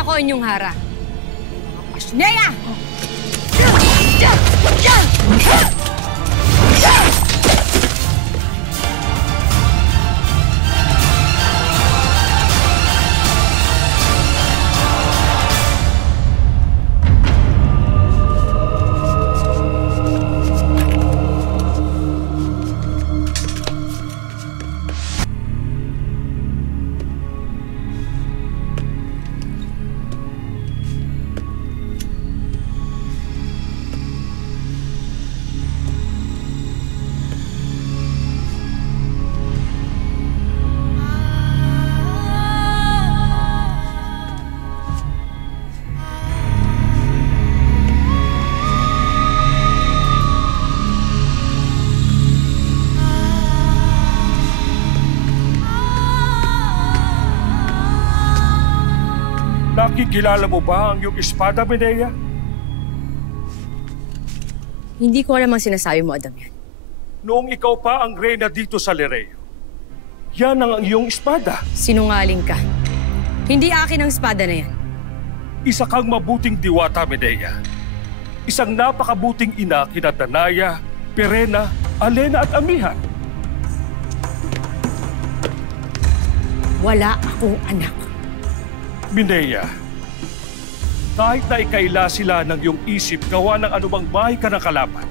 ako inyong hara. Asneya! Nakikilala mo ba ang iyong espada, Medea? Hindi ko alam ang sinasabi mo, Adamian. Noong ikaw pa ang reyna dito sa Lireo, yan ang iyong espada. Sinungaling ka. Hindi akin ang espada na yan. Isa kang mabuting diwata, Medea. Isang napakabuting ina kina Danaya, Perena, Alena at Amihan. Wala akong anak. Medea, kahit na ikaila sila ng iyong isip gawa ng anumang bahay ka ng kalaban,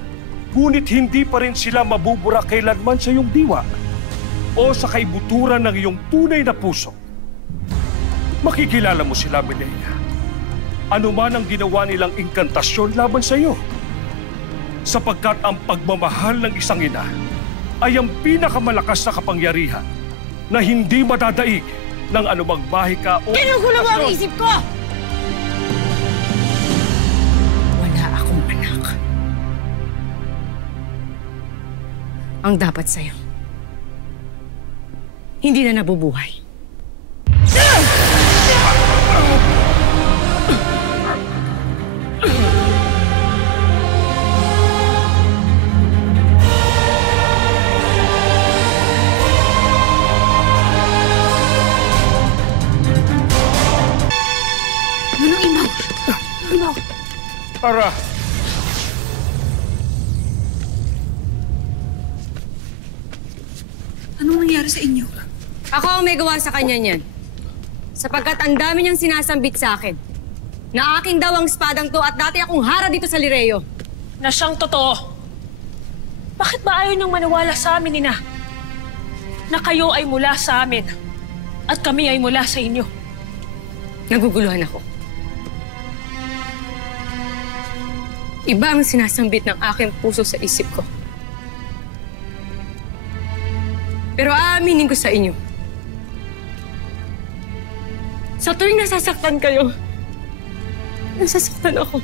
ngunit hindi pa rin sila mabubura kailanman sa iyong diwa o sa kaibuturan ng iyong tunay na puso. Makikilala mo sila, Medea. Ano man ang ginawa nilang inkantasyon laban sa iyo. Sapagkat ang pagmamahal ng isang ina ay ang pinakamalakas na kapangyarihan na hindi madadaig ng anumang bahay ka o... Ginugulo mo ang isip ko! Wala akong anak. Ang dapat sa'yo, hindi na nabubuhay. Ara! Anong nangyari sa inyo? Ako ang may gawa sa kanya niyan. Sapagkat ang dami niyang sinasambit sa akin. Na akin daw ang espadang to at dati akong hara dito sa Lireo. Na siyang totoo. Bakit ba ayaw niyang maniwala sa amin, Ina? Na kayo ay mula sa amin at kami ay mula sa inyo. Naguguluhan ako. Iba ang sinasambit ng aking puso sa isip ko. Pero aaminin ko sa inyo. Sa tuwing nasasaktan kayo, nasasaktan ako.